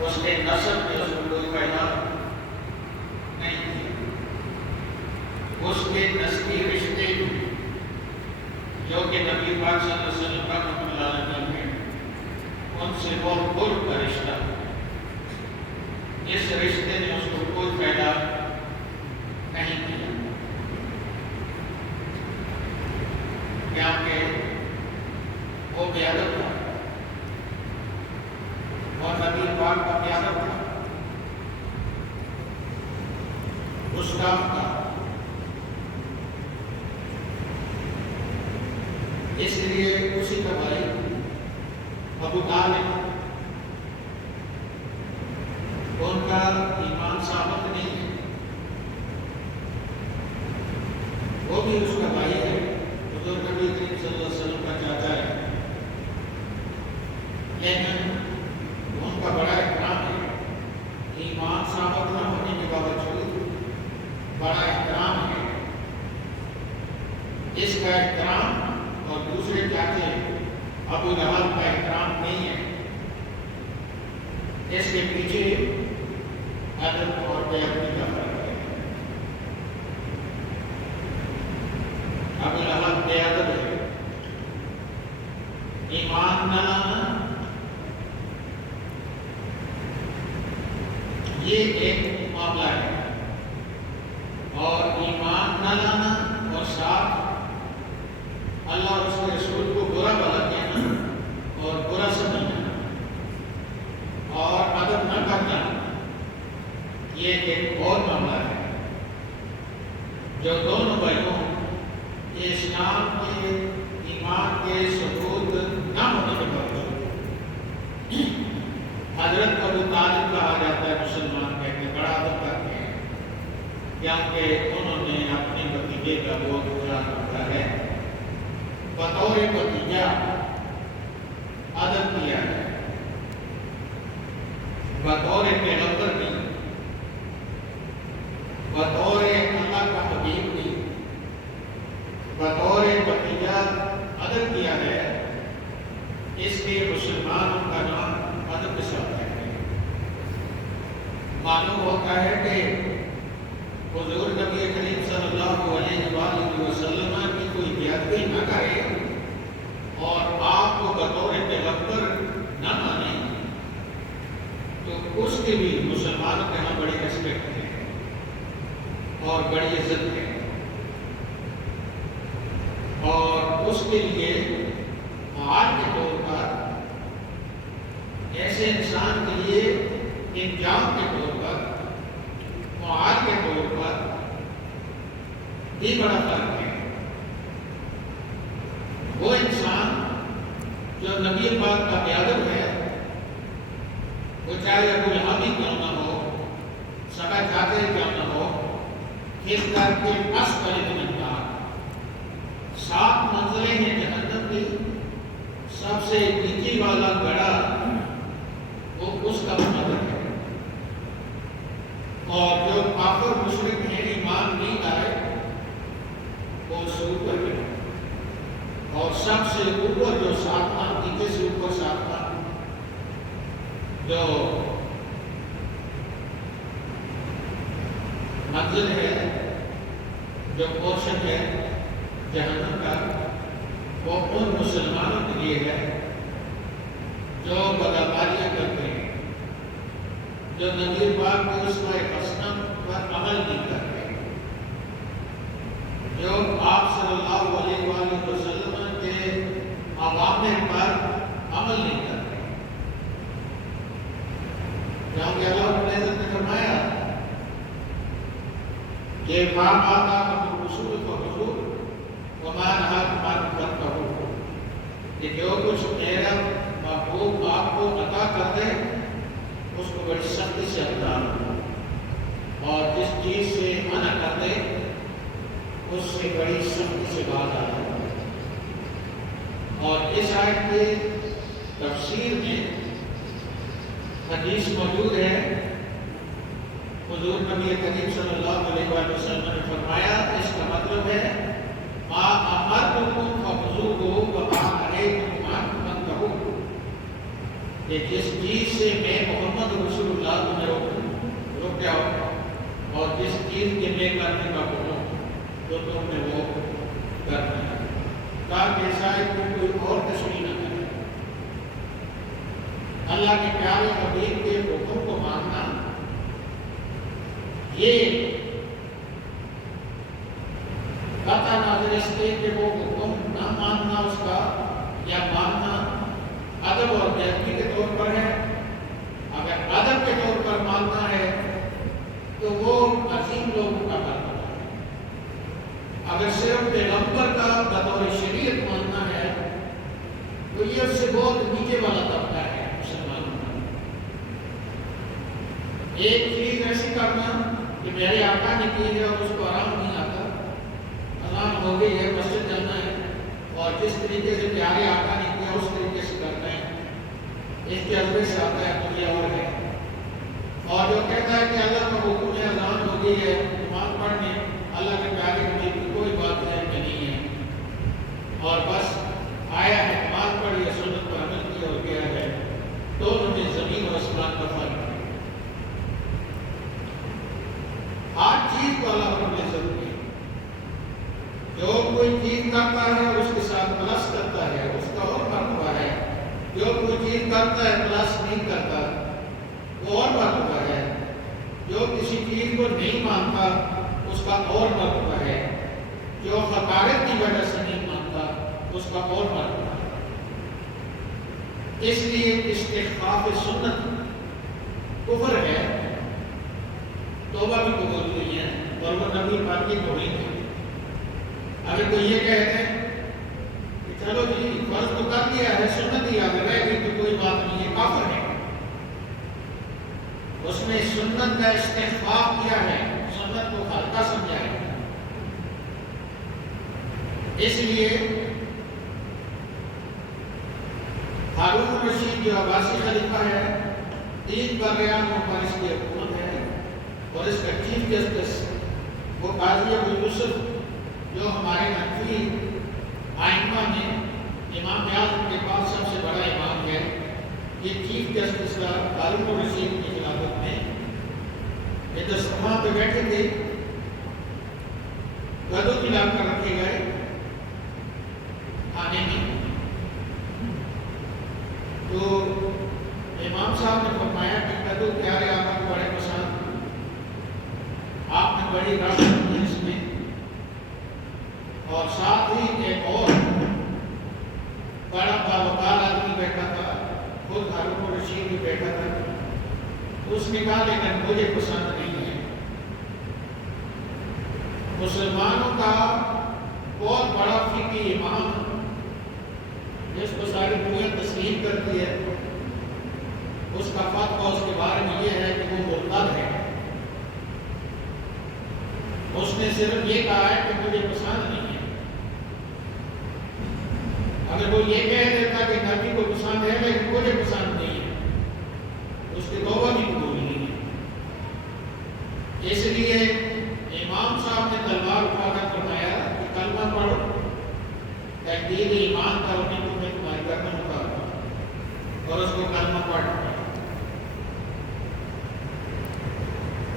اس کے نسب میں اس کو کوئی پیدا نہیں کیا، اس کے نسلی رشتے جو کہ نبی پاک صلی اللہ علیہ وسلم رحمۃ اللہ علیہ ہیں ان سے بہت قرب کا رشتہ، اس رشتے نے اس کو کوئی پیدا نہیں کیا، کیونکہ وہ بے ادب تھا اور نبی پاک کا بے ادب تھا، اس کام کا، اس لیے اسی کا بھائی ابو طالب ان کا ایمان ثابت نہیں ہے، وہ بھی اس کا بھائی ہے، حضور نبی کریم صلی اللہ علیہ وسلم کا چاچا ہے، لیکن ان کا بڑا احترام ہے، ایمان ثابت نہ ہونے کے باوجود بڑا احترام ہے، اس کا احترام اور دوسرے چاچے ابو لہب کا احترام نہیں ہے، اس کے پیچھے ادب اور بے ادبی کا فرق ہے۔ ابو لہب بے ادب ہے، ایمان نہ لانا یہ ایک معاملہ ہے، اور ایمان نہ لانا اور ساتھ اللہ اور اس کے رسول کو برا بھلا کہنا اور برا سمجھنا اور ادب نہ کرنا، یہ ایک اور معاملہ ہے جو دونوں بھائیوں کے اسلام کے ایمان کے ثبوت نہ ہونے کے باوجود حضرت ابو طالب کہا جاتا ہے، مسلمان کہتے ہیں، بڑا ادب کرتے ہیں، کیونکہ انہوں نے اپنے بھتیجے کا بہت خیال رکھا ہے، بطور بھتیجا ادب کیا ہے، بطور پیغمبر بھی، بطور اللہ کا حبیب بھی، بطور بھتیجا ادب کیا ہے، اس لیے مسلمانوں کا نام ادب کے ساتھ ہے۔ معلوم ہوتا ہے کہ حضور نبی کریم صلی اللہ علیہ وآلہ وسلم کی کوئی بے ادبی نہ کرے اور آپ کو بطور پیغمبر نہ مانے تو اس کے بھی مسلمانوں کے یہاں بڑی ریسپیکٹ ہے اور بڑی عزت ہے، اور اس کے لیے معاد کے طور پر ایسے انسان کے لیے انجام کے طور پر، معاد کے طور پر بھی بڑا فرق ہے۔ وہ انسان جو نبی پاک کا بے ادب ہے، وہ چاہے ابو لہب ہی کیوں نہ ہو، سگا چاچا کیوں نہ ہو، اس کر کے پس کرے گنہگار، 7 منزلیں ہیں جہنم کی، سب سے نیچے والا گڑھا وہ اس کا مقدر ہے، اور جو کافر مشرک ہیں، ایمان نہیں لائے، وہ اس سے اوپر ہے، اور سب سے اوپر جو 7واں، نیچے سے اوپر 7واں جو منزل ہے، جو پورشن ہے جہنم کا، وہ ان مسلمانوں کے لیے ہے جو بدکاریاں کرتے ہیں، جو نبی پاک کے اسوہ حسنہ پر عمل نہیں کرتے، جو آپ صلی اللہ علیہ وآلہ وسلم کے اوامر پر عمل نہیں کرتے، کیونکہ اللہ رب العزت نے فرمایا کہ مَا آتَاكُمُ الرَّسُولُ فَخُذُوهُ وَمَا نَهَاكُمْ عَنْهُ فَانتَهُوا، کہ جو کچھ میرا محبوب آپ کو عطا کر دے اس کو بڑی سختی سے اپنانا، اور جس چیز سے منع کر دے اس سے بڑی سختی سے باز آنا۔ اور اس آیت کی تفسیر میں حدیث موجود ہے، حضور نبی کریم صلی اللہ علیہ وسلم نے فرمایا، اس کا مطلب ہے مَا أَمَرْتُكُمْ فَخُذُوهُ وَمَا نَهَيْتُكُمْ عَنْهُ فَانتَهُوا، کہ جس چیز سے میں محمد رسول اللہ کو میں روکیا ہوں اور جس چیز کے میں کرنے کا بولوں تو تم نے وہ کرنا ہے، تاکہ شاید کوئی اور تشریح نہ کرے۔ اللہ کے پیارے حبیب کے حکم کو ماننا یہ قطع نظر اس کے کہ وہ حکم نہ ماننا اس کا یا ماننا ادب اور بےادبی کے طور پر ہے۔ اگر ادب کے طور پر ماننا ہے تو وہ عظیم لوگوں کا مرتبہ ہے۔ اگر صرف پیغمبر کا بطور شریعت ماننا ہے تو یہ اس سے بہت نیچے والا طبقہ ہے مسلمانوں کا۔ ایک چیز ایسی کرنا کہ میرے آقا نے کی ہے اور اس کو آرام نہیں آتا، اذان ہو گئی ہے مسجد جانا ہے اور جس طریقے سے پیارے آقا نے کیا اس طریقے سے کرنا ہے، اس کے عزبے سے آتا ہے تو یہ اور ہے۔ اور جو کہتا ہے کہ اللہ کا حکم ہے اذان ہو گئی ہے نماز پڑھنے، اللہ کے پیارے حبیب کی کوئی بات ذہن میں نہیں ہے اور بس آیا ہے نماز پڑھی ہے سنت پر عمل کیا اور گیا ہے، دونوں میں زمین اور آسمان کا فرق ہے۔ ہر چیز کو اللہ رب العزت نے جو کوئی چیز کرتا ہے اس کے ساتھ پلس کرتا ہے، اس کا اور مرتبہ ہے۔ جو کوئی چیز کرتا ہے پلس نہیں کرتا وہ اور مرتبہ ہے۔ جو کسی چیز کو نہیں مانتا اس کا اور مرتبہ ہے۔ جو حقارت کی وجہ سے نہیں مانتا اس کا اور مرتبہ ہے۔ اس لیے استخفاف سنت کفر ہے، توبہ بھی قبول نہیں ہے اور وہ نبی پاک کی توہین ہے۔ اگر کوئی یہ کہتے ہیں کہ چلو جی فرض تو کر دیا ہے سنت ہی یاد رہے گی تو کوئی بات نہیں، یہ کافر ہے۔ اس نے سنت کا استخفاف کیا ہے، سنت کو ہلکا سمجھا ہے۔ اس لیے ہارون الرشید جو عباسی خلیفہ ہے، 3 برعام پر اس کی حکومت ہے اور اس کا چیف جسٹس وہ قاضی ابو یوسف جو ہمارے حنفی آئمہ میں امام اعظم کے بعد سب سے بڑا امام ہے، یہ چیف جسٹس کا ہارون الرشید کی خلافت میں یہ دستخواں پہ بیٹھے تھے، گدو ملا کر رکھے گئے آنے میں۔ تو امام صاحب نے فرمایا کہ گدو پیارے آقا کو بڑے پسند، آپ نے بڑی رحمت کی اس میں، اور ساتھ ہی ایک اور بڑا باوقار آدمی بیٹھا تھا، خود ہارون الرشید بھی بیٹھا تھا۔ اس نے کہا لیکن مجھے پسند نہیں ہے۔ مسلمانوں کا بہت بڑا فقی امام جس کو ساری دنیا تسلیم کرتی ہے، اس کا فتویٰ اس کے بارے میں یہ ہے کہ وہ مرتد ہے۔ اس نے صرف یہ کہا ہے کہ مجھے پسند نہیں ہے۔ اگر وہ یہ کہہ دیتا کہ نبی کو پسند ہے لیکن مجھے پسند نہیں ہے، اس کی توبہ بھی قبول نہیں ہے۔ اس لیے امام صاحب نے تلوار اٹھا کر فرمایا کہ کلمہ پڑھو، تجدید ایمان کرنے کو میں تمہاری گردن اتاروں گا، اور اس کو کلمہ پڑھ۔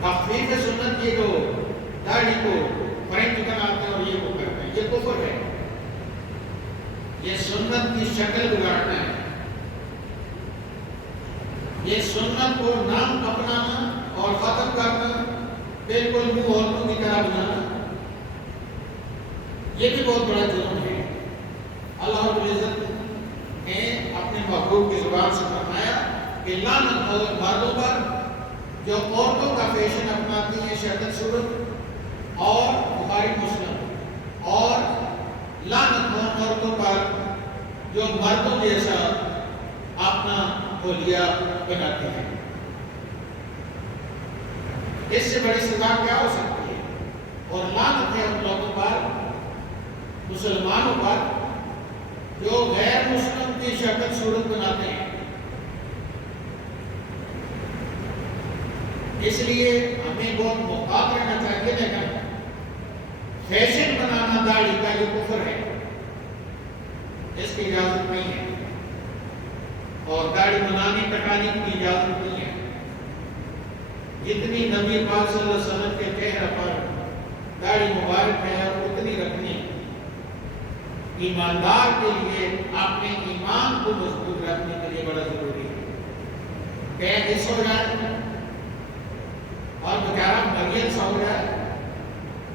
تخفیف سنت یہ جو داڑھی کو فرنٹ بناتے ہیں اور یہ وہ کرتے ہیں، یہ کفر ہے۔ یہ سنت کی شکل بگاڑنا ہے، یہ سنت کو نام اپنانا اور ختم کرنا، بالکل منہ عورتوں کی طرح بنانا، یہ بھی بہت بڑا جرم ہے۔ اللہ رب العزت نے اپنے محبوب کی زبان سے فرمایا کہ لعنت ہو مردوں پر جو عورتوں کا فیشن اپناتی ہیں، شکل صورت، اور بخاری مسلم، اور لعنت ہو عورتوں پر جو مردوں جیسا اپنا حلیہ بناتے ہیں۔ اس سے بڑی سزا کیا ہو سکتی ہے؟ اور لعنت ہے ان لوگوں پر، مسلمانوں پر جو غیر مسلم کی شکل صورت بناتے ہیں۔ اس لیے ہمیں بہت محتاط رہنا چاہیے، لیکن فیشن بنانا داڑھی کا یہ کفر ہے، اس کی اجازت نہیں ہے۔ اور داڑھی بنانے کٹانے کی اجازت نہیں ہے۔ جتنی نبی پاک صلی اللہ علیہ وسلم کے چہرے پر داڑھی مبارک ہے اور اتنی رکھنی۔ ایماندار کے لیے اپنے ایمان کو مضبوط رکھنے کے لیے بڑا ضروری ہے کہ حص ہو جائے اور بیچارہ مریض سا ہو جائے،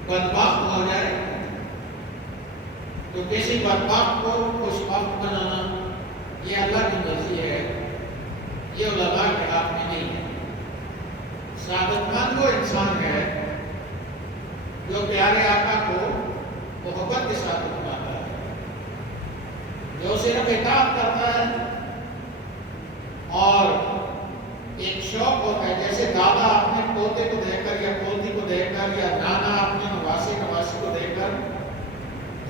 بدبخت ہو جائے، تو کسی بدبخت کو خوشبخت بنانا یہ اللہ کی مرضی ہے، یہ علماء کے ہاتھ میں نہیں ہے۔ سعادت مند وہ انسان ہے جو پیارے آقا کو محبت کے ساتھ اپناتا ہے، جو صرف اطاعت کرتا ہے اور ایک شوق ہوتا ہے، جیسے دادا اپنے پوتے کو دیکھ کر یا پوتی کو دیکھ کر یا نانا اپنے نواسی کو دیکھ کر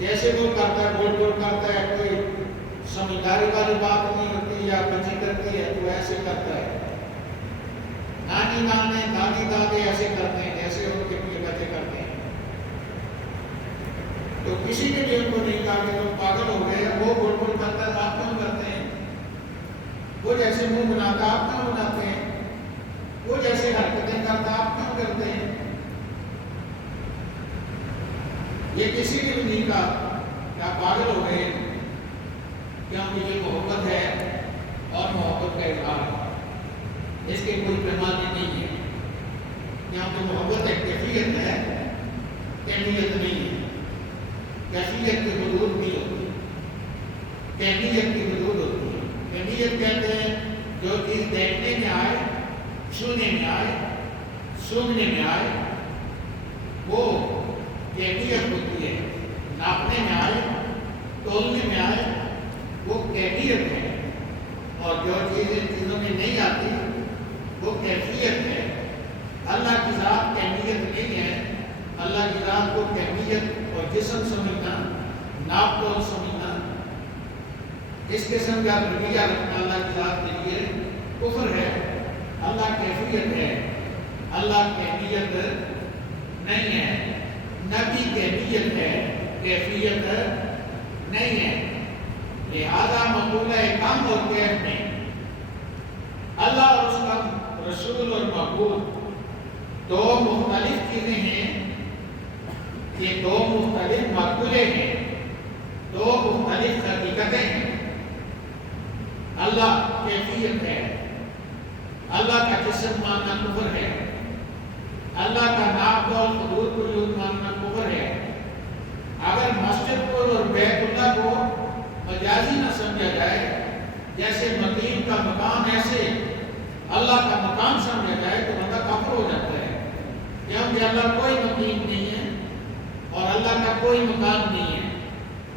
جیسے وہ کرتا ہے، گول گول کرتا ہے، کوئی سمجھداری والی بات نہیں ہوتی یا بچی کرتی ہے تو ایسے کرتا ہے۔ نانی نانے دادی دادے ایسے کرتے ہیں جیسے ان کے اپنے بچے کرتے ہیں۔ تو کسی نے بھی ان کو نہیں کہا کہ تم پاگل ہو گئے، وہ گول گول کرتا ہے آپ کیوں کرتے ہیں؟ وہ جیسے منہ بناتا آپ کیوں بناتے ہیں؟ وہ جیسے حرکتیں کرتا آپ کیوں کرتے ہیں؟ یہ کسی نے بھی نہیں کہا کہ آپ پاگل ہو گئے، کیونکہ یہ محبت ہے اور محبت کا اظہار ہے، اس کے کوئی پیمانے نہیں ہے، کیونکہ محبت ایک کیفیت ہے، کیفیت نہیں ہے۔ کیفیت کی حدود نہیں ہوتی، کیفیت کی حدود ہوتی ہے۔ کیفیت کہتے ہیں جو چیز دیکھنے میں آئے، چھونے میں آئے، سونگنے میں آئے، وہ کیفیت ہوتی ہے۔ ناپنے میں آئے، تولنے میں آئے، وہ کیفیت ہے۔ اور جو چیزیں چیزوں میں نہیں آتی وہ کیفیت ہے۔ اللہ کی ذات کیفیت نہیں ہے۔ اللہ کی ذات کو کیفیت اور جسم سمجھنا، ناپ تول سمجھنا، اس قسم کا رویہ رکھنا اللہ کی ذات کے لیے کفر ہے۔ اللہ کیفیت ہے، اللہ کیفیت نہیں ہے۔ نبی کیفیت ہے، کیفیت نہیں ہے۔ لہذا مقولہ کم اور کیف میں اللہ اور اس کا رسول اور مقبول دو مختلف چیزیں ہیں، یہ دو مختلف مقولے ہیں، دو مختلف حقیقتیں ہیں۔ اللہ کیفیت ہے، اللہ کا جسم ماننا کفر ہے، اللہ کا ناپ تول حدود قیود ماننا کفر ہے۔ اگر مسجد کو اور بیت اللہ کو مجازی نہ سمجھا جائے، جیسے مقیم کا مقام ایسے اللہ کا مقام سمجھا جائے تو بندہ کافر ہو جاتا ہے، کیونکہ اللہ کوئی مقیم نہیں ہے اور اللہ کا کوئی مقام نہیں ہے،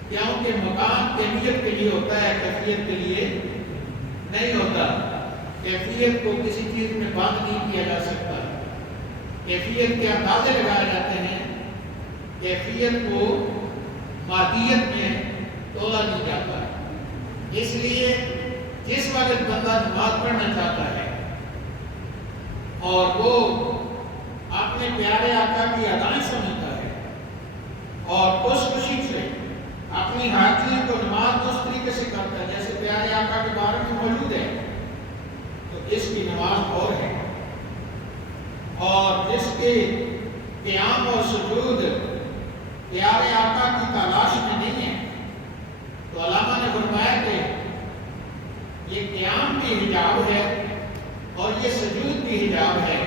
کیونکہ مقام کیفیت کے لیے ہوتا ہے، کیفیت کے لیے نہیں ہوتا۔ کیفیت کو کسی چیز میں بند نہیں کیا جا سکتا، کیفیت کے اندازے لگائے جاتے ہیں، کیفیت کو مادیت میں تولا نہیں جاتا ہے۔ اس لیے جس وقت بندہ نماز پڑھنا چاہتا ہے اور وہ اپنے پیارے آقا کی ادائیں سمجھتا ہے اور خوش خوشی سے اپنی حاضری کو نماز اس طریقے سے کرتا ہے جیسے پیارے آقا کے بارے میں موجود ہے، تو اس کی نماز اور ہے۔ اور جس کے قیام اور سجود پیارے آقا کی تلاش میں نہیں ہے، تو علامہ نے فرمایا کہ یہ قیام بھی حجاب ہے اور یہ سجود بھی حجاب ہے،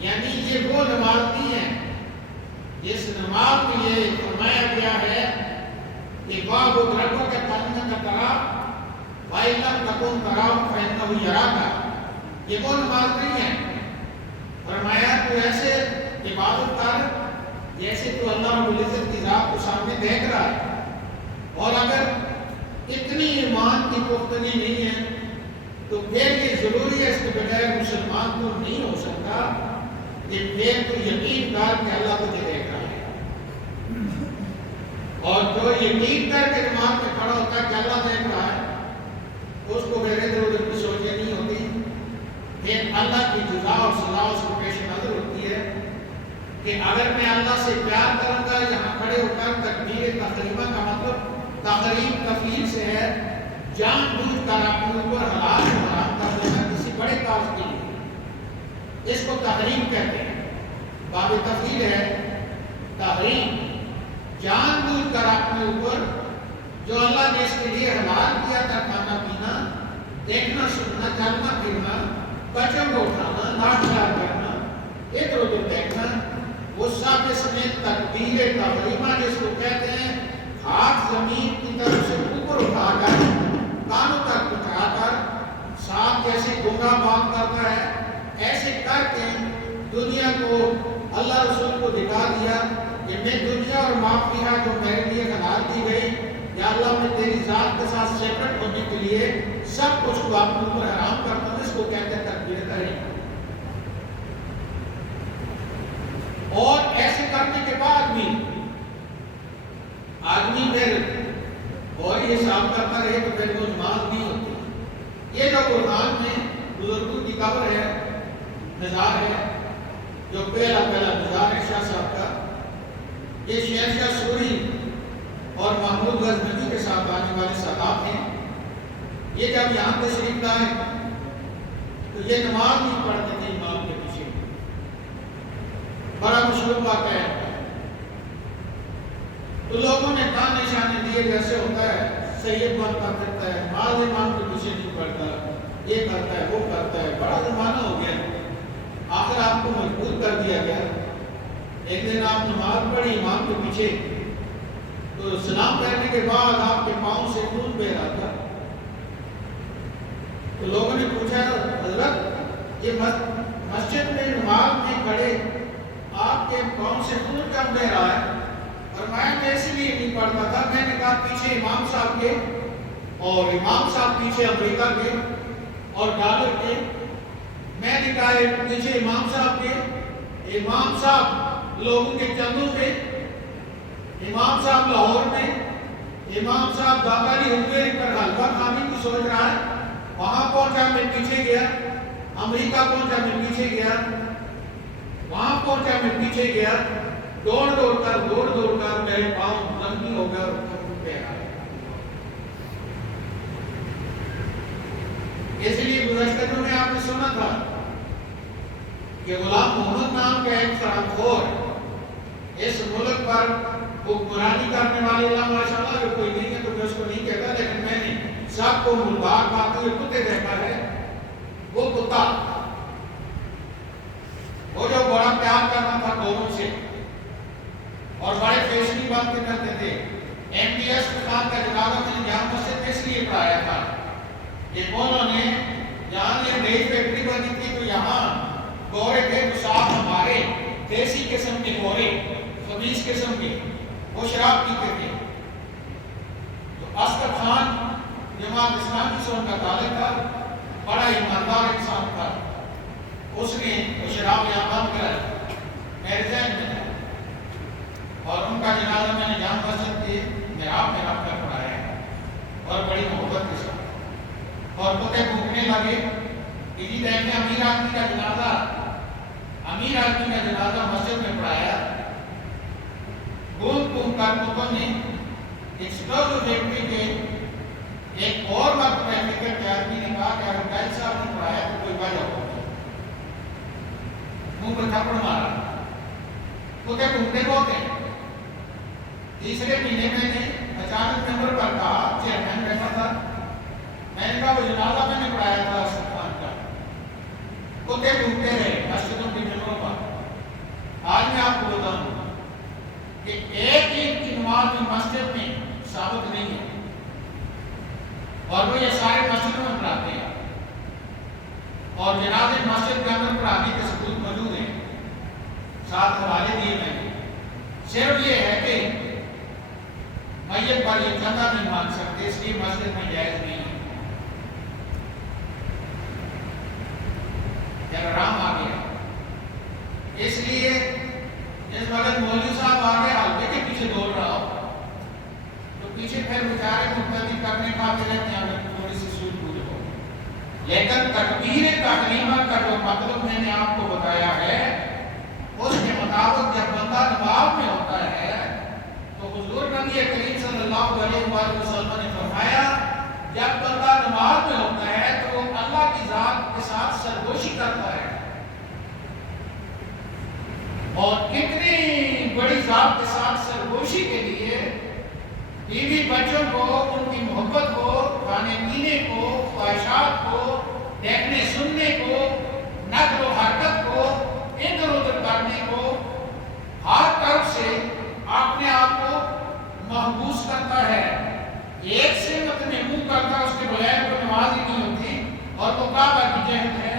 یعنی یہ وہ نماز نہیں ہے جس نماز میں یہ فرمایا گیا ہے کہ وَاعْبُدْ رَبَّكَ كَأَنَّكَ تَرَاهُ وَإِن لَّمْ تَكُن تَرَاهُ فَإِنَّهُ يَرَاكَ۔ یہ وہ نماز نہیں ہے، فرمایا تو ایسے عبادت کر جیسے تو اللہ رب العزت کی ذات کو سامنے دیکھ رہا ہے۔ اور اگر اتنی ایمان کی پختگی نہیں ہے تو پھر یہ ضروری ہے، اس کے بغیر مسلمان تو نہیں ہو سکتا کہ پھر تو یقین کر کہ اللہ تجھے دیکھ رہا ہے، اور جو یقین کر کے نماز میں کھڑا ہوتا ہے کہ اللہ دیکھ رہا ہے، اس کو غیر ادھر ادھر کی سوچیں نہیں ہوتی، پھر اللہ کی جزا اور سزا اس کو پیش نظر ہوتی ہے کہ اگر میں اللہ سے پیار کروں گا، یہاں کھڑے ہو کر تکبیر تحریمہ کا مطلب تحریم تفعیل سے ہے، جان بوجھ کر اپنے اوپر حلال کو حرام کر دینا کسی بڑے کاج کے لیے، اس کو تحریم کہتے ہیں۔ باب تفصیل ہے تحریم، جان بوجھ کر اپنے اوپر جو اللہ نے اس کے لیے حلال کیا تھا، کھانا پینا، دیکھنا سننا، چلنا پھرنا، بچوں کو اٹھانا، ناشتہ کرنا، ادھر ادھر دیکھنا، وہ سب اس میں تکبیر تحریمہ جس کو کہتے ہیں، ہاتھ زمین کی طرف سے اوپر اٹھا کر کانوں تک اٹھا کر ساتھ جیسے گنگا بات کرتا ہے ایسے کر کے دنیا کو اللہ رسول کو دکھا دیا کہ میں دنیا اور معافیہ جو میرے لیے حلال کی گئی، یا اللہ میں تیری ذات کے ساتھ سیپریٹ ہونے کے لیے سب کچھ کو اپنے اوپر حرام کرتا ہوں، اس کو کہتے ہیں تکبیر تحریم۔ اور ایسے کرنے کے بعد بھی آدمی پھر اور یہ حساب کرتا رہے تو پھر وہ نماز نہیں ہوتی۔ یہ جو قرآن میں بزرگوں کی قبر ہے، مزار ہے، جو پہلا مزار ہے شاہ صاحب کا، یہ شیر شاہ سوری اور محمود غزنوی کے ساتھ آنے والے سادات ہیں۔ یہ جب یہاں تشریف لائے تو یہ نماز نہیں پڑھتے تھے امام کے پیچھے، بڑا مشہور واقعہ ہے۔ تو لوگوں نے کہاں نشانے دیے جیسے ہوتا ہے سید بنتا پھرتا ہے، نماز امام کے پیچھے نہیں پڑھتا، یہ کرتا ہے وہ کرتا ہے، بڑا زمانہ ہو گیا۔ آخر آپ کو مجبور کر دیا گیا، ایک دن آپ نماز پڑھی امام کے پیچھے، تو سلام کرنے کے بعد آپ کے پاؤں سے خون بہ رہا تھا۔ تو لوگوں نے پوچھا حضرت یہ مسجد میں نماز میں کھڑے آپ کے پاؤں سے خون کم بہ رہا ہے؟ اور میں اس لیے نہیں پڑھتا تھا، میں نے کہا پیچھے امام صاحب کے، اور امام صاحب پیچھے امریکہ کے اور ڈالر کے، میں نے کہا پیچھے امام صاحب کے، امام صاحب لوگوں کے چندوں کے، امام صاحب لاہور میں، امام صاحب داکاری ہوئے پر حلوہ کھانے کی سوچ رہا ہے، وہاں پہنچا میں پیچھے گیا، امریکہ پہنچا میں پیچھے گیا، وہاں پہنچا میں پیچھے گیا، دوڑ دوڑ کر میرے پاؤں زخمی ہو گئے اور پہ آئے۔ اس لیے گزشتہ دنوں میں آپ نے سنا تھا کہ غلام محمد نام کا ایک خرابخور اس ملک پر حکمرانی کرنے والے، اللہ ماشاءاللہ جو کوئی نہیں ہے تو میں اس کو نہیں کہتا، لیکن میں نے سب کو ملبار کھاتے ہوئے کتے دیکھا ہے۔ وہ کتا وہ جو بڑا پیار کرنا تھا گوروں سے اور بڑے فیشنی باتیں کرتے تھے، ایم پی ایس خان کا جنازہ میں نے جامع مسجد میں اس لیے پڑھایا تھا کہ انہوں نے جہاں یہ ریل فیکٹری بنی تھی تو یہاں گورے تھے تو صاحب ہمارے دیسی قسم کے گورے، خبیث قسم کے، وہ شراب پیتے تھے۔ تو اصغر خان جماعت اسلامی سے ان کا تعلق تھا، بڑا ایماندار انسان تھا، اس نے وہ شراب یہاں بند کرایا میرے ذہن میں تھا، اور ان کا جنازہ میں نے جامع مسجد کے محراب میں رکھ کر پڑھایا ہے اور بڑی محبت کے ساتھ، اور کتے بھوکنے لگے کہ جی دیکھیں امیر آدمی کا جنازہ مسجد میں پڑھایا، بھوک بھوک کر کتوں نے ایکسپلوزو فیکٹری کے ایک اور وقت میں فکر کے آدمی نے کہا کہ اگر قائد صاحب نے پڑھایا تو کوئی وجہ ہوگی، منہ پر تھپڑ مارا، کتے بھوکنے کو ہوتے ہیں۔ تیسرے مہینے میں نے اچانک نمبر پر کہا چیئرمین بیٹھا تھا، میں نے کہا وہ جنازہ میں نے پڑھایا تھا اصغر خان کا، کتے بھوکتے رہے مسجدوں کے ممبروں پر۔ آج میں آپ کو بتاؤں کہ ایک عید کی نماز بھی مسجد میں ثابت نہیں ہے، اور وہ یہ سارے مسجدوں میں پڑھاتے ہیں، اور جنازے مسجد کے اندر پڑھانے کے ثبوت موجود ہیں، ساتھ حوالے دیے میں نے۔ صرف یہ ہے کہ میت پر یہ چندہ نہیں مانگ سکتے، اس لیے مسجد میں جائز نہیں ہے۔ احرام آ گیا، اس لیے جس وقت مولوی صاحب آگے حلقے کے پیچھے دوڑ رہا ہو تو پیچھے پھر بیچارے مقتدی کرنے کا رہتے ہیں اگر تھوڑی سی سود پوری ہو، لیکن تکبیر تحریمہ کا جو مطلب میں نے آپ کو بتایا ہے اس کے مطابق جب بندہ نماز میں ہوتا ہے تو حضور نبی کریم صلی اللہ علیہ وسلم نے فرمایا جب نماز میں ہوتا ہے تو وہ اللہ کی ذات کے ساتھ سرگوشی کرتا ہے، اور اتنی بڑی ذات کے ساتھ سرگوشی کے لیے بیوی بچوں کو، ان کی محبت کو، کھانے پینے کو، خواہشات کو، دیکھنے سننے کو، نقل و حرکت کو، ادھر ادھر کرنے کو، ہر طرف سے اپنے آپ کو محبوس کرتا ہے۔ ایک سمت میں منہ کرتا، اس کے بغیر کوئی نماز ہی نہیں ہوتی، اور وہ کعبہ کی جہت ہے،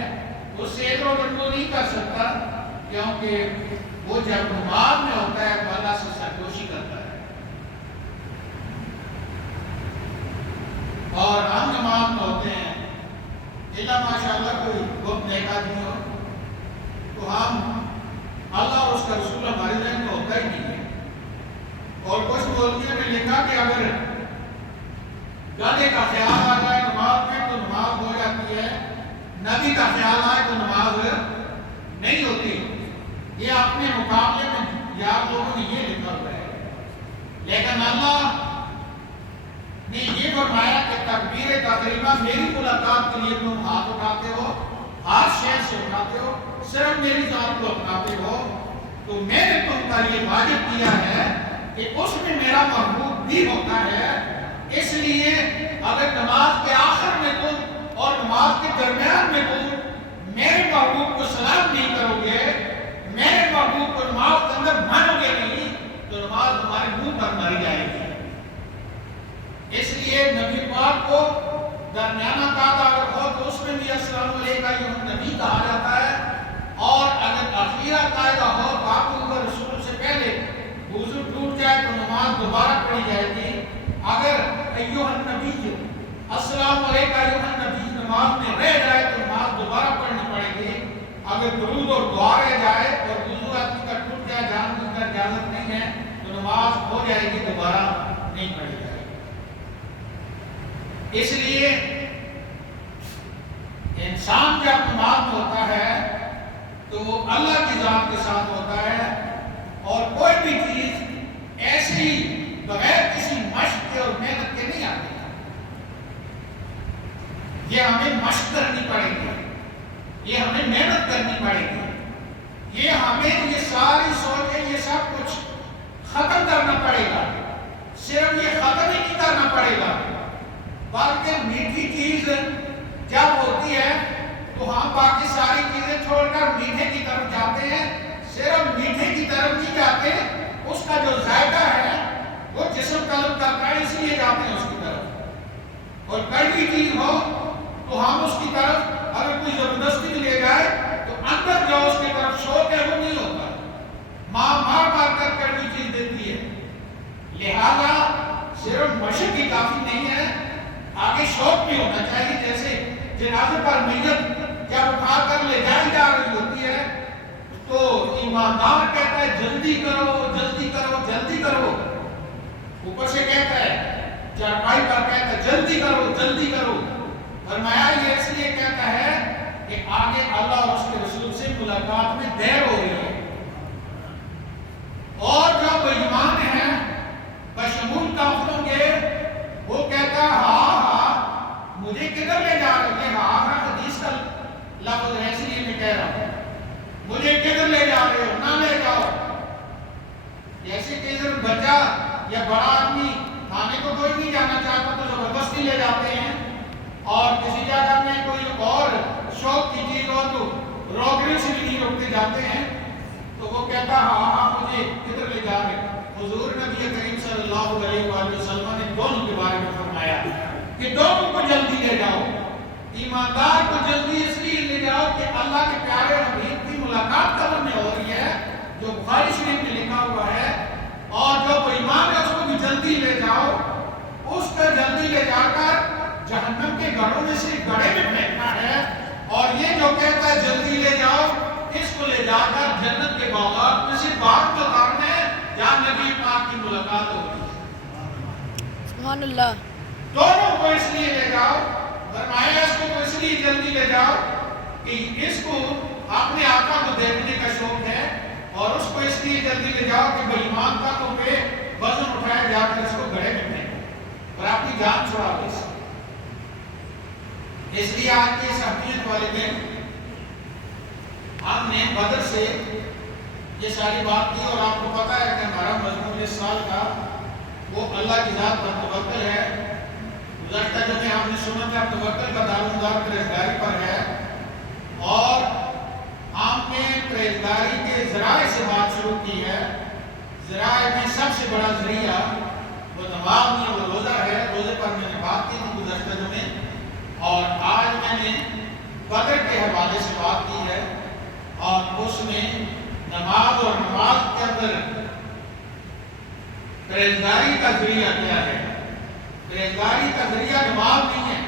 اس سے ادھر ادھر کو نہیں کر سکتا، کیونکہ وہ جب نماز میں ہوتا ہے تو اللہ سے سرگوشی کرتا ہے۔ اور ہم نماز میں ہوتے ہیں، اللہ ماشاءاللہ کوئی وقت نیکا نہیں ہو تو ہم اللہ اور اس کا رسول ہمارے ذہن میں ہوتا ہی نہیں ہے۔ اور کچھ مولویوں نے لکھا کہ اگر گدھے کا خیال آ جائے نماز میں تو نماز ہو جاتی ہے، نبی کا خیال آئے تو نماز نہیں ہوتی۔ یہ اپنے مقابلے میں یار لوگوں نے یہ لکھا ہوا ہے، لیکن اللہ نے یہ فرمایا کہ تکبیر تقریبا میری ملاقات کے لیے تم ہاتھ اٹھاتے ہو، ہاتھ شہر سے اٹھاتے ہو، صرف میری ذات کو اپناتے ہو، تو میں نے تم کا یہ واجب کیا ہے کہ اس میں میرا محبوب بھی ہوتا ہے۔ اس لیے اگر نماز کے آخر میں تم اور نماز کے درمیان میں تم میرے محبوب کو سلام نہیں کرو گے، میرے محبوب کو نماز کے اندر مانو گے نہیں، تو نماز تمہارے منہ پر ماری جائے گی۔ اس لیے نبی پاک کو درمیانہ قاعدہ اگر ہو تو اس میں بھی السلام علیکم ایھا النبی کہا جاتا ہے، اور اگر اخیرہ قاعدہ ہو تو آپ کو رسول سے پہلے وضو ٹوٹ جائے تو نماز دوبارہ پڑھی جائے گی۔ اگر ایھا النبی السلام علیکم ایھا النبی نماز میں رہ جائے تو نماز دوبارہ پڑھنی پڑے گی۔ اگر درود اور دعا رہ جائے اور وضو آدمی کا ٹوٹ جائے، جان بوجھ کر اجازت نہیں ہے، تو نماز ہو جائے گی، دوبارہ نہیں پڑھی جائے گی۔ اس لیے انسان جب نماز میں ہوتا ہے تو وہ اللہ کی ذات کے ساتھ ہوتا ہے، اور کوئی بھی چیز ایسی بغیر کسی مشق کے اور محنت کے نہیں آتی، یہ ہمیں مشق کرنی پڑے گی، یہ ہمیں محنت کرنی پڑے گی، یہ ہمیں یہ ساری سوچیں، یہ سب کچھ ختم کرنا پڑے گا۔ صرف یہ ختم ہی نہیں کرنا پڑے گا، بلکہ میٹھی چیز جب ہوتی ہے تو ہم باقی ساری چیزیں چھوڑ کر میٹھے کی طرف جاتے ہیں۔ صرف میٹھے کی طرف نہیں جاتے، اس کا جو ذائقہ ہے وہ جسم طلب کرتا ہے، اس لیے جاتے ہیں اس کی طرف۔ اور کڑوی چیز ہو تو ہم اس کی طرف اگر کوئی زبردستی بھی لے جائے تو اندر جو اس کی طرف شوق ہے وہ نہیں ہوتا، ماں مار مار کر کڑوی چیز دیتی ہے۔ لہذا صرف مشق ہی کافی نہیں ہے، آگے شوق بھی ہونا چاہیے۔ جیسے جنازے پر میت جب اٹھا کر لے جائی جا رہی ہوتی ہے تو ایماندار کہتا ہے جلدی کرو جلدی کرو جلدی کرو، اوپر سے کہتا ہے چارپائی پر کہتا ہے جلدی کرو جلدی کرو۔ فرمایا یہ اس لیے کہتا ہے کہ آگے اللہ اور اس کے رسول سے ملاقات میں دیر ہو رہی ہے، اور جو بے ایمان ہیں بشمول کافروں کے، وہ کہتا ہے ہاں ہاں مجھے کدھر لے جا رہے ہیں، ہاں ہاں حدیث کا لفظ ہے اس لیے میں کہہ رہا ہوں، مجھے کدھر لے جا رہے ہو، نہ لے جاؤ۔ جیسے کہ ادھر بچہ یا بڑا آدمی کھانے کو کوئی نہیں جانا چاہتا تو زبردستی لے جاتے ہیں، اور کسی جگہ میں کوئی اور شوق کی چیز ہو تو روکنے سے بھی نہیں روکتے جاتے ہیں، تو وہ کہتا ہاں ہاں مجھے کدھر لے جا رہے۔ حضور نبی کریم صلی اللہ علیہ وآلہ وسلم نے دونوں کے بارے میں فرمایا کہ دونوں کو جلدی لے جاؤ۔ ایماندار کو جلدی اس لیے لے جاؤ کہ اللہ کے پیارے حبیب کی ملاقات قبر میں ہو رہی ہے، جو بخاری شریف میں لکھا ہوا ہے، اور جو بے ایمان ہے اس کو بھی جلدی لے جاؤ، اس کو جلدی لے جا کر جہنم کے گڑھوں میں سے گڑھے میں پھینکنا ہے، اور یہ جو کہتا ہے جلدی لے جاؤ، اس کو لے جا کر جنت کے باغات میں سے باغ میں اتارنا ہے جہاں نبی پاک کی ملاقات ہوگی۔ سبحان اللہ۔ دونوں کو اس لیے لے جاؤ، فرمایا اس کو اس لیے جلدی لے جاؤ کہ اس کو اپنے آقا کو دیکھنے کا شوق ہے، اور اس کو اس لیے جلدی لے جاؤ کہ بے ایمان تکوں پہ وزن اٹھایا جا کر اس کو گڑھے میں پھینکو اور اپنی جان چھڑا دے۔ اس لیے آج کے اس اہمیت والے دن ہم نے بدر سے یہ ساری بات کی، اور آپ کو پتا ہے کہ ہمارا مضمون اس سال کا وہ اللہ کی ذات پر توکل ہے۔ گزشتہ جو میں ہم نے سنا تھا توکل کا دارمدار پرہیزگاری پر ہے، اور ہم نے پرہیزگاری کے ذرائع سے بات شروع کی ہے۔ ذرائع میں سب سے بڑا ذریعہ وہ نماز میں وہ روزہ ہے۔ روزے پر میں نے بات کی تھی گزشتہ جو میں، اور آج میں نے بدر کے حوالے سے بات کی ہے، اور اس میں نماز اور نماز کے اندر پرہیزگاری کا ذریعہ کیا ہے۔ پرہیزگاری کا ذریعہ نماز نہیں ہے۔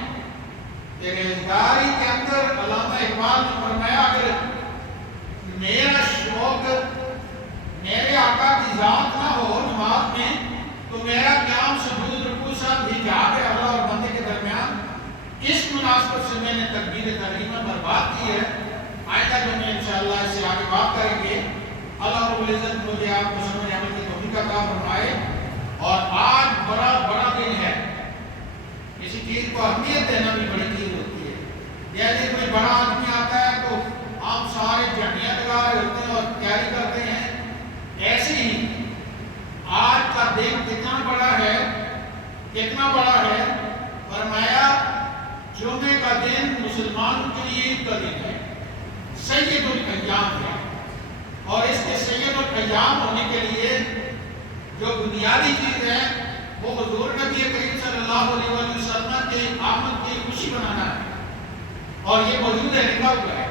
پرہیزگاری کے اندر علامہ اقبال نے فرمایا اگر میرا شوق میرے آقا کی ذات نہ ہو نماز میں تو میرا قیام سجود رکوع سب حجاب ہے اللہ اور بندے کے درمیان۔ اس مناسبت سے میں نے تکبیر تحریمہ پر بات کی ہے۔ آئندہ جو میں انشاءاللہ اس سے آگے بات کریں گے۔ اللہ رب العزت مجھے آپ کو سمجھ عمل کی توفیق عطا فرمائے۔ اور آج بڑا دن ہے، کسی چیز کو اہمیت دینا بھی بڑی چیز ہوتی ہے۔ جیسے کوئی بڑا آدمی آتا ہے تو ہم سارے جھنڈیاں لگا رہے ہوتے ہیں اور تیاری کرتے ہیں، ایسے ہی آج کا دن کتنا بڑا ہے، کتنا بڑا ہے۔ فرمایا جمعے کا دن مسلمانوں کے لیے عید کا دن ہے، سید الایام ہے، اور اس کے سید الایام ہونے کے لیے جو بنیادی چیز ہے وہ حضور نبی کریم صلی اللہ علیہ وسلم کے آمد کی خوشی منانا ہے، اور یہ موجود ہے، لکھا ہوا ہے۔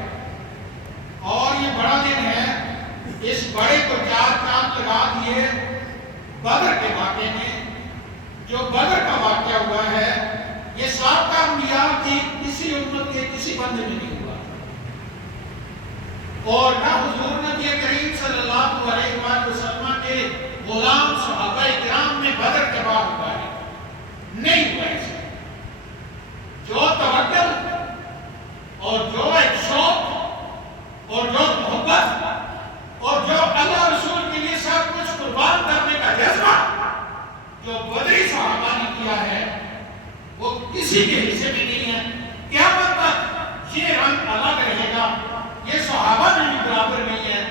اور یہ بڑا دن ہے، اس بڑے کو چار چاند لگا دیے بدر کے واقعے میں۔ جو بدر کا واقعہ ہوا ہے یہ سابقہ انبیاء کی کسی امت کے کسی بندے میں نہیں ہوا، اور نہ حضور نبی کریم صلی اللہ علیہ وسلم کے غلام صحابہ کرام میں بدر کے بعد ہوا ہے، نہیں ہوا ایسا۔ جو توکل اور جو ایک شوق اور جو محبت اور جو اللہ رسول کے لیے سب کچھ قربان کرنے کا جذبہ جو بدری صحابہ نے کیا ہے وہ کسی کے حصے میں نہیں ہے۔ قیامت تک یہ رنگ الگ رہے گا، یہ صحابہ میں بھی برابر نہیں ہے۔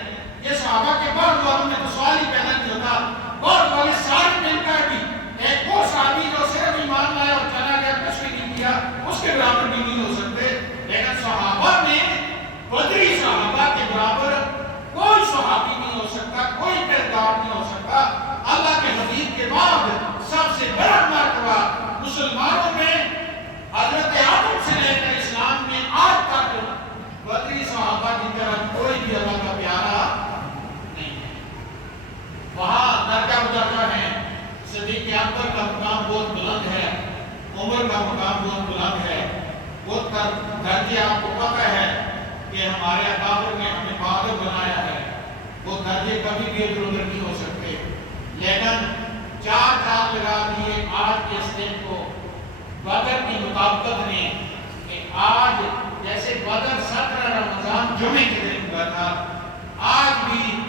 یہ صحابہ کے بعد والوں میں تو سوال ہی پیدا نہیں ہوتا، بعد والے سارے مل کر بھی ایک وہ صحابی جو صرف ایمان لایا اور چلا گیا کچھ بھی نہیں کیا اس کے برابر بھی نہیں ہو سکتے۔ لیکن صحابہ میں بدری صحابہ کے برابر کوئی صحابی نہیں ہو سکتا، کوئی کردار نہیں ہو سکتا۔ اللہ کے حبیب کے بعد سب سے بڑا مرتبہ مسلمانوں میں حضرت آدم سے لے کر اسلام میں آج تک بدری صحابہ کی طرح کوئی بھی اللہ کا پیارا نہیں ہے۔ وہاں درجہ بدرجہ ہے، صدیق اکبر کا مقام بہت بلند ہے، عمر کا مقام بہت بلند ہے۔ وہ درجے آپ کو پتہ ہے کہ ہمارے اکابر نے ہمیں بہادر بنایا ہے، وہ درجے کبھی بھی ادھر ادھر نہیں ہو سکتے۔ لیکن چار چاند لگا دیے آج کے اس دن کو بدر کی مطابقت نے کہ آج جیسے بدر 17 رمضان جمعے کے دن ہوا تھا، آج بھی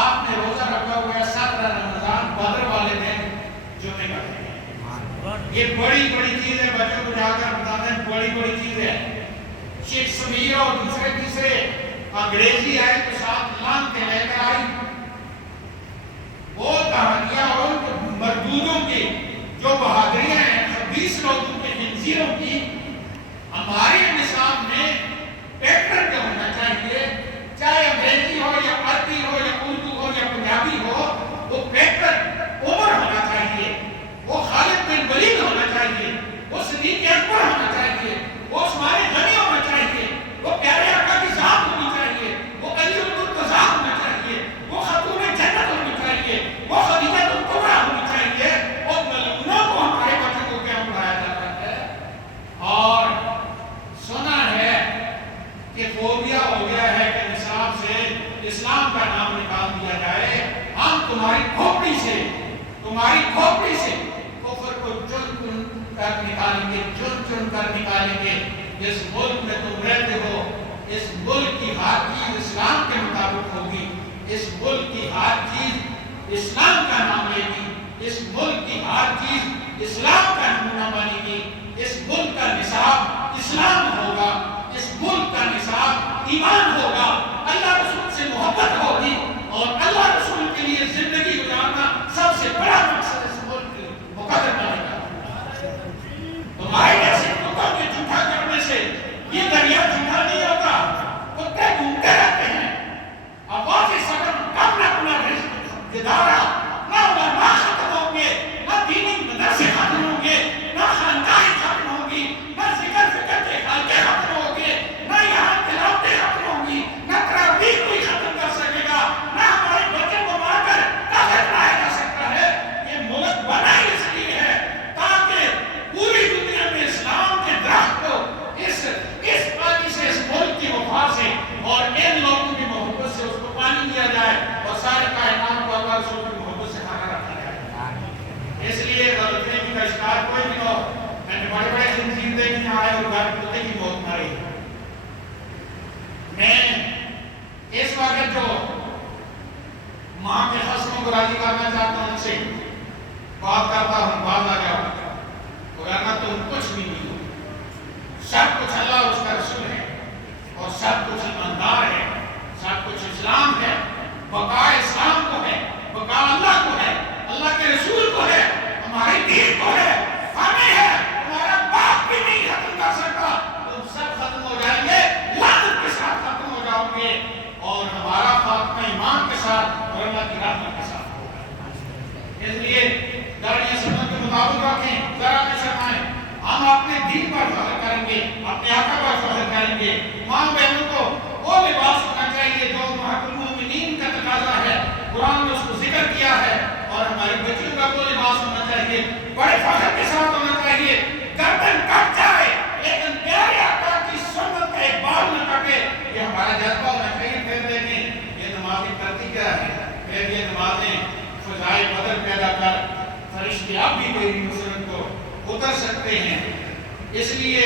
آپ نے روزہ رکھا ہوا ہے 17 رمضان بدر والے دن جمعے کا دن ہے۔ یہ بڑی چیز ہے، بچوں کو جا کر بتاتے ہیں بڑی چیز ہے۔ شیکسپیئر اور دوسرے تیسرے انگریزی آئے تو ساتھ لان کے لے کر آئی، وہ کہانیاں اور مردودوں کی جو بہادریاں ہیں 20 لوگوں کے خنزیروں کی ہمارے نصاب میں پیٹرن کیا ہونا چاہیے، چاہے انگریزی ہو یا عربی ہو یا اردو ہو یا پنجابی ہو، وہ پیٹرن عمر ہونا چاہیے، وہ خالد بن ولید ہونا چاہیے، وہ صدیق اکبر ہونا چاہیے، وہ عثمان غنی ہونا چاہیے، وہ پیارے آقا کی ذات ہونی چاہیے، وہ علی المرتضیٰ ہونا چاہیے، وہ خاتون جنت ہونی چاہیے، وہ خدیجہ الکبریٰ ہونی چاہیے۔ اور ملعونوں کو ہمارے بچوں کو کیا پڑھایا جاتا ہے، اور سنا ہے کہ فوبیا ہو گیا ہے کہ نصاب سے اسلام کا نام نکال دیا جائے۔ ہم تمہاری کھوپڑی سے کفر کو چن کر نکالیں گے، چن کر نکالیں گے۔ جس ملک میں تم رہتے ہو اس ملک کی ہر چیز اسلام کے مطابق ہوگی، اس ملک کی ہر چیز اسلام کا نام لے گی، اس ملک کی ہر چیز اسلام کا نمونہ بنے گی۔ اس ملک کا نصاب اسلام ہوگا، اس ملک کا نصاب ایمان ہوگا، اللہ رسول سے محبت ہوگی، اور اللہ رسول کے لیے زندگی گزارنا سب سے بڑا مقصد اس ملک کے مقدر بنے گا۔ تمہارے جیسے کتوں کے جھوٹا کرنے سے یہ دریا جھوٹا نہیں ہوتا، کتے گھومتے رہتے ہیں، آواز سگم کم نہ اپنا رزق ادارہ، نہ علماء ختم ہوں گے، نہ دینی مدرسے ختم ہوں گے، نہ خاندان ختم ہوں گی، نہ ذکر فکر کے حلقے ختم ہوں گے، نہ یہاں تلاوتیں ختم ہوں گی، نہ تراویح کوئی ختم کر سکے گا، نہ ہمارے بچے کو مار کر کافر بنایا جا سکتا ہے۔ یہ ملک بنا ہی اس لیے ہے تاکہ پوری دنیا میں اسلام کے درخت کو اس پانی سے، اس ملک کی وفا سے اور ان لوگوں کی محبت سے اس کو پانی دیا جائے، اور سارے کائنات کو اللہ رسول کی محبت سے کھانا رکھا جائے۔ اس لیے غلطی کا شکار کوئی بھی ہو، میں نے بڑے بڑے خنزیر دیکھنے آئے اور گھر کتے کی موت ماری۔ میں اس وقت جو ماں کے خصموں کو راضی کرنا چاہتا ہوں ان سے بات کرتا ہوں، باز آ جاؤ، ورنہ تم کچھ بھی نہیں ہو۔ سب کچھ اللہ اور اس کا رسول ہے، اور سب کچھ ایماندار ہے، سب کچھ اسلام ہے، بقا اسلام کو ہے، بقا اللہ کو ہے، اللہ کے رسول کو ہے، ہمارے دین کو ہے، ہمیں ہے، ہمارا باپ بھی نہیں ختم کر سکتا۔ تم سب ختم ہو جائیں گے، لعنت کے ساتھ ختم ہو جاؤ گے، اور ہمارا خاتمہ ایمان کے ساتھ اور اللہ کی رحمت کے ساتھ ہوگا۔ اس لیے داڑھی سنت کے مطابق رکھیں، ذرا نہ شرمائیں۔ ہم اپنے دین پر فخر کریں گے، اپنے آقا پر فخر کریں گے۔ ماں بہنوں کو وہ لباس ہونا چاہیے جو محق المومنین کا تقاضا ہے، قرآن نے اس کو ذکر کیا ہے، اور ہماری بچیوں کا وہ لباس ہونا چاہیے، بڑے فخر کے ساتھ ہونا چاہیے، گردن کٹ جائے لیکن پیارے آقا کی سنت کا ایک بال نہ کٹے، یہ ہمارا جذبہ ہونا چاہیے۔ پھر دیکھیں یہ نمازیں کرتی کیا ہے، پھر یہ نمازیں فضائے بدل پیدا کر فرشتے اب بھی میری نصرت کو اتر سکتے ہیں۔ اس لیے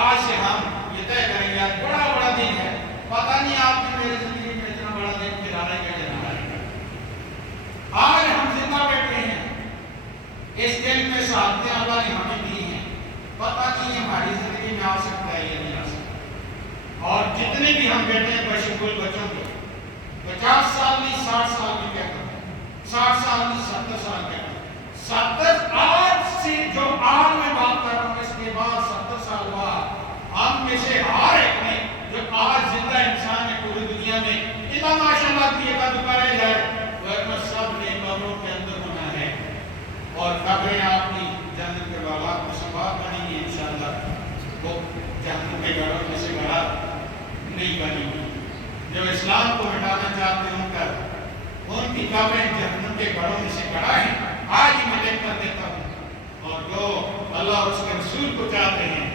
آج سے ہم یہ طے کریں گے، آج بڑا بڑا دن ہے، پتہ نہیں آپ کی میری زندگی میں اتنا بڑا دن پھر آنے کا جانا آئے گا۔ آج ہم زندہ بیٹھے ہیں، اس دن میں سعادتیں اللہ نے ہمیں دی ہیں، پتہ نہیں ہماری زندگی میں آ سکتا ہے یا نہیں آ سکتا۔ اور جتنے بھی ہم بیٹھے ہیں بشمول بچوں کے، 50 سال نہیں 60 سال میں کہتا ہوں، 60 سال نہیں 70 سال کہتا ہوں، 70 آج سے جو آج میں بات کر رہا ہوں، اس کے بعد 70 سال بعد ہم میں سے ہر ایک نے جو آج زندہ انسان ہے پوری دنیا میں، اتنا ماشاءاللہ کی ایک دکھا رہ جائے، وہ سب نے قبروں کے اندر ہونا ہے، اور قبریں آپ کی جنت کے باغات میں سبات بنیں گی انشاءاللہ، وہ جہنم کے گھروں میں سے گھر نہیں بنیں گی۔ جو اسلام کو مٹانا چاہتے ہیں ان کی قبریں جہنم کے گھروں میں سے گھڑا ہیں، آج ہی میں لکھ کر دیتا ہوں، اور جو اللہ اور اس کے رسول کو چاہتے ہیں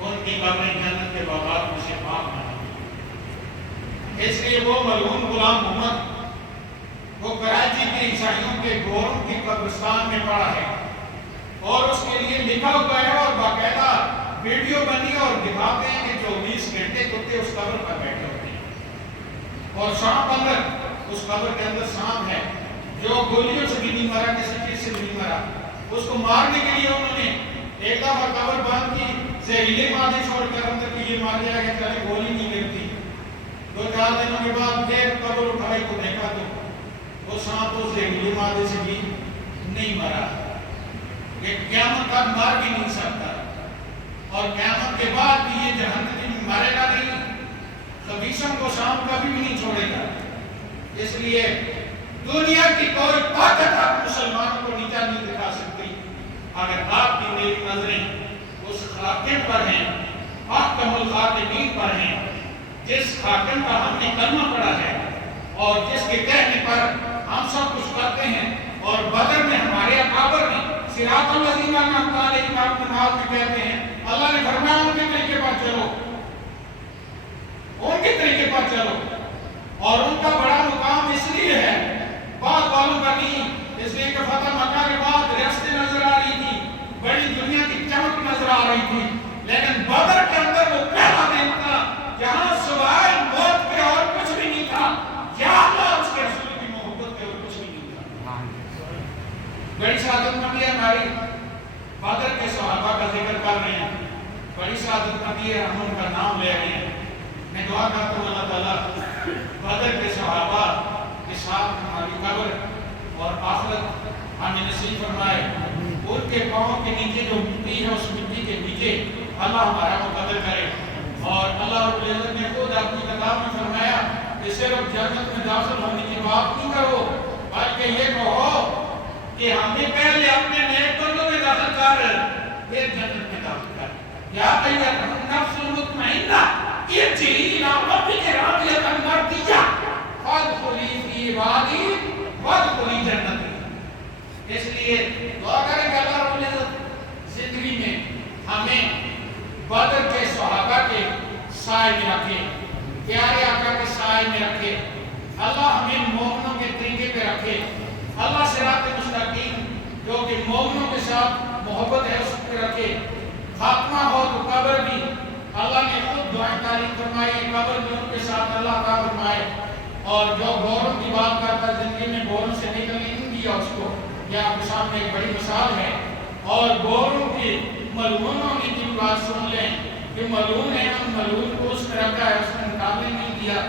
ان کی قبریں جنت کے باغات میں سے پاک بنیں گی۔ اس لیے وہ ملعون غلام محمد وہ کراچی کے عیسائیوں کے گوروں کی قبرستان میں پڑا ہے، اور اس کے لیے لکھا ہوا ہے، اور باقاعدہ ویڈیو بنی اور دکھاتے ہیں کہ 24 گھنٹے کتے اس قبر پر بیٹھے ہوتے ہیں، اور سانپ اندر اس قبر کے اندر سانپ ہے جو گولیوں سے بھی نہیں مرا، کسی چیز سے بھی نہیں مرا۔ اس کو مارنے کے لیے انہوں نے ایک دفعہ قبر بند کی، زہریلے مادے چھوڑ کر اندر کہ یہ مار دیا گیا، چلے گولی نہیں گرتی۔ 2-4 دنوں کے بعد پھر قبر اٹھائی تو دیکھا تو وہ سانپ اس زہریلے مادے سے بھی نہیں مرا۔ یہ قیامت تک مار بھی نہیں سکتا، اور قیامت کے بعد بھی یہ جہنمی میں مارے گا نہیں، خبیثوں کو سانپ کبھی بھی نہیں چھوڑے گا۔ اس لیے دنیا کی کوئی طاقت آپ مسلمانوں کو نیچا نہیں دکھا سکتی اگر آپ کی میری نظریں اس خاتم پر ہیں، احکم الخاتمین پر ہیں، جس خاتم کا ہم نے کلمہ پڑھا ہے اور جس کے کہنے پر ہم سب کچھ کرتے ہیں، اور بدر میں ہمارے اکابر نے صراط الذین انعمت علیہم آپ نماز میں کہتے ہیں، اللہ نے فرمایا ان کے طریقے پر چلو، ان کے طریقے پر چلو، اور ان کا بڑا مقام اس لیے ہے، بعض والوں کا نہیں، اس لیے کہ فتح مکہ کے بعد ریاستیں نظر آ رہی تھی، بڑی دنیا کی چمک نظر آ رہی تھی، لیکن بدر کے اندر وہ پہلا دن تھا جہاں سوائے موت کے اور کچھ بھی نہیں تھا، یا اللہ اس کے رسول کی محبت کے اور کچھ بھی نہیں تھا۔ بڑی سعادت مندی ہے ہماری، بدر کے دعا کرتا ہوں اللہ تعالیٰ بدر کے صحابہ کے ساتھ ہماری قبر اور آخرت ہمیں نصیب فرمائے. ان کے پاؤں کے نیچے جو مٹی ہے اس مٹی کے نیچے اللہ ہمارا مقدر کرے. اور اللہ رب العزت نے خود اپنی کتاب میں فرمایا کہ صرف جنت میں داخل ہونے کی بات نہیں کرو بلکہ یہ کہو کہ ہمیں پہلے اپنے نیک کاموں میں داخل کر پھر جنت میں داخل کر. یا ایھا النفس المطمئنہ ارجعی الی ربک راضیۃ مرضیہ فادخلی فی عبادی وادخلی جنتی. اس لیے دعا کریں کہ اللہ رب العزت زندگی میں ہمیں بدر کے صحابہ کے سائے میں رکھے, پیارے آقا کے سائے میں رکھے. اللہ ہمیں مومنوں کے طریقے پہ رکھے. اللہ صراط مستقیم جو کہ مومنوں کے ساتھ محبت ہے اس پہ رکھے. خاتمہ ہو تو قبر بھی اللہ نے خود دعائیں تعلیم فرمائی ہے, قبر بھی ان کے ساتھ اللہ عطا فرمائے. اور جو گوروں کی بات کرتا ہے زندگی میں گوروں سے نکلنے نہیں دیا اس کو, یہ آپ کے سامنے ایک بڑی مثال ہے. اور گوروں کی ملعونوں نے کی بات سن لیں کہ ملعون ہے, ان ملعون کو اس میں رکھا ہے, اس میں نکالنے نہیں دیا.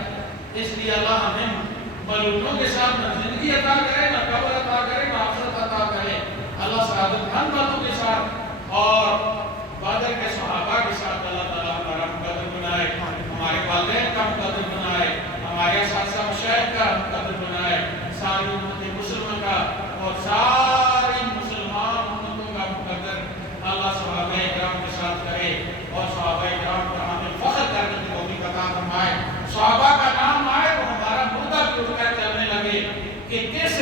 اس لیے اللہ ہمیں ملعونوں کے ساتھ نہ زندگی عطا کرے, نہ قبر عطا کرے, نہ آخرت عطا کرے. اللہ سعادت مند باتوں کے ساتھ اور بدر کے صحابہ کے ساتھ اللہ تعالیٰ ہمارا مقدر بنائے, ہمارے والدین کا مقدر بنائے, ہمارے اساتذہ مشائخ کا مقدر بنائے, ساری امت مسلمہ کا اور ساری مسلمان امتوں کا مقدر اللہ صحابہ اکرام کے ساتھ کرے. اور صحابہ اکرام پر ہمیں فخر کرنے کی توفیق عطا فرمائے. صحابہ کا نام آئے تو ہمارا مردہ بھی اٹھ کر چلنے لگے کہ کس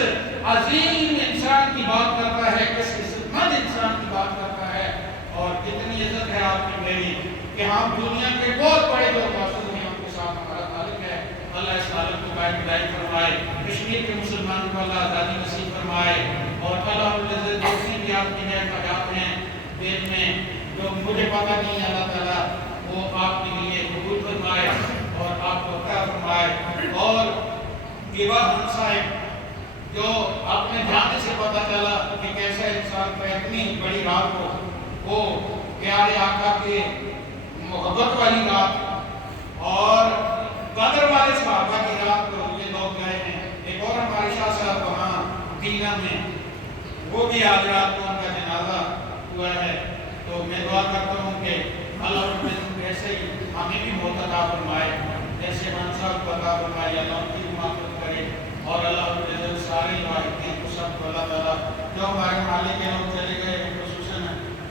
عظیم انسان کی بات کرتا ہے, کس عزت مند انسان کی بات کرتا ہے, اور کتنی عزت ہے آپ کی میری کہ ہم دنیا کے بہت بڑے جو موجود ہیں ان کے ساتھ ہمارا تعلق ہے. اللہ اس تعلق کو قائم دائم فرمائے. کشمیر کے مسلمانوں کو اللہ آزادی نصیب فرمائے. اور اللہ رب العزت جتنی بھی آپ کی نعمت حیات ہیں دین میں جو مجھے پتہ نہیں ہے, اللہ تعالیٰ وہ آپ کے لیے قبول فرمائے اور آپ کو عطا فرمائے. اور ایوا خان صاحب جو اپنے جانے سے پتہ چلا کہ کیسا انسان کا اتنی بڑی رات کو وہ پیارے آقا کے محبت والی رات اور بدر والے صحابہ کی رات کو یہ لوگ گئے ہیں. ایک اور ہمارے شاہ صاحب وہاں دینا میں وہ بھی آج رات کو ان کا جنازہ ہوا ہے. تو میں دعا کرتا ہوں کہ اللہ رب العزت ایسے ہی ہمیں بھی موت عطا فرمائے, جیسے ہم صاحب کو عطا فرمائے, اللہ ان کی معافت کرے. اور اللہ رب العزت سارے واحدین کو سب کو اللہ تعالیٰ جو ہمارے محلے کے لوگ چلے گئے خصوصاً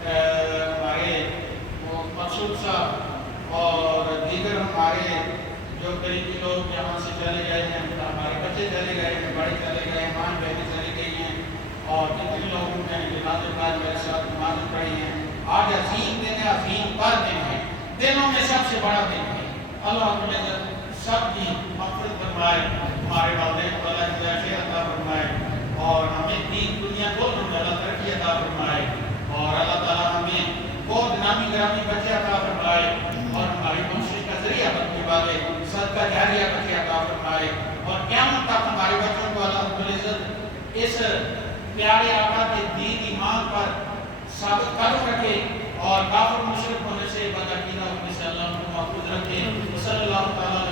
ہمارے مقصود صاحب اور دیگر ہمارے جو قریبی لوگ یہاں سے چلے گئے ہیں, ہمارے بچے چلے گئے ہیں, بڑے چلے گئے ہیں, ماں بہنیں چلی گئی ہیں, اور جتنے لوگوں نے جنازے پڑھائے میرے ساتھ نمازیں پڑھی ہیں. آج عظیم دن ہے, عظیم پر دن ہے, دنوں میں سب سے بڑا دن ہے. اللہ رب العزت سب کی مغفرت فرمائے, ہمارے والدین کو اللہ کی خیر عطا فرمائے, اور ہمیں دین دنیا دونوں میں اللہ ترقی عطا فرمائے, اور اللہ تعالیٰ ہمیں بہت نامی گرامی بچے عطا فرمائے, اور ہماری منشی کا ذریعہ بننے والے صدقہ جاریہ بچے عطا فرمائے. اور قیامت تک ہمارے بچوں کو اللہ رب العزت اس پیارے آقا کے دین ایمان پر ثابت قدم رکھے, اور کافر مشرک ہونے سے بدعقیدہ ہونے سے اللہ کو محفوظ رکھے. صلی اللہ تعالیٰ